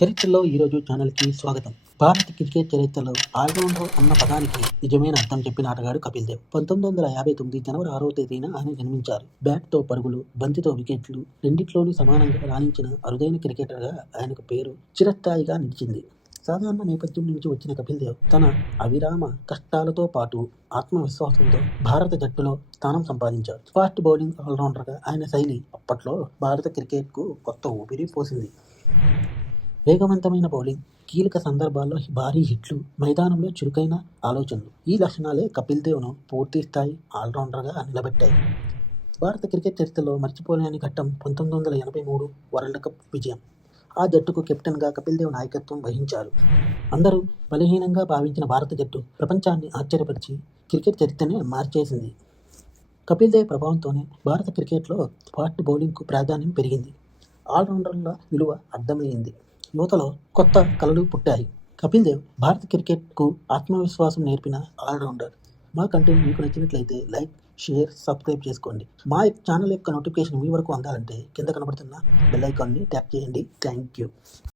చరిత్రలో ఈరోజు ఛానల్కి స్వాగతం. భారత క్రికెట్ చరిత్రలో ఆల్రౌండర్ అన్న పదానికి నిజమైన అర్థం చెప్పిన ఆటగాడు కపిల్ దేవ్. 1959 జనవరి 6వ తేదీన ఆయన జన్మించారు. బ్యాట్తో పరుగులు, బంతితో వికెట్లు రెండిట్లోనూ సమానంగా రాణించిన అరుదైన క్రికెటర్గా ఆయనకు పేరు చిరస్థాయిగా నిలిచింది. సాధారణ నేపథ్యం నుంచి వచ్చిన కపిల్ దేవ్ తన అవిరామ కష్టాలతో పాటు ఆత్మవిశ్వాసంతో భారత జట్టులో స్థానం సంపాదించారు. ఫాస్ట్ బౌలింగ్ ఆల్రౌండర్గా ఆయన శైలి అప్పట్లో భారత క్రికెట్కు కొత్త ఊపిరి పోసింది. వేగవంతమైన బౌలింగ్, కీలక సందర్భాల్లో భారీ హిట్లు, మైదానంలో చురుకైన ఆలోచనలు ఈ లక్షణాలే కపిల్ దేవ్ను పూర్తి స్థాయి ఆల్రౌండర్గా నిలబెట్టాయి. భారత క్రికెట్ చరిత్రలో మర్చిపోలేని ఘట్టం 1983 వరల్డ్ కప్ విజయం. ఆ జట్టుకు కెప్టెన్గా కపిల్ దేవ్ నాయకత్వం వహించారు. అందరూ బలహీనంగా భావించిన భారత జట్టు ప్రపంచాన్ని ఆశ్చర్యపరిచి క్రికెట్ చరిత్రనే మార్చేసింది. కపిల్ దేవ్ ప్రభావంతోనే భారత క్రికెట్లో ఫాస్ట్ బౌలింగ్కు ప్రాధాన్యం పెరిగింది. ఆల్రౌండర్ల విలువ అర్థమైంది. యువతలో కొత్త కలలు పుట్టాయి. కపిల్ దేవ్ భారత క్రికెట్కు ఆత్మవిశ్వాసం నేర్పిన ఆల్రౌండర్. మా కంటెంట్ మీకు నచ్చినట్లయితే లైక్, షేర్, సబ్స్క్రైబ్ చేసుకోండి. మా ఛానల్ యొక్క నోటిఫికేషన్ మీ వరకు అందాలంటే కింద కనబడుతున్న బెల్ ఐకాన్ని ట్యాప్ చేయండి. Thank you.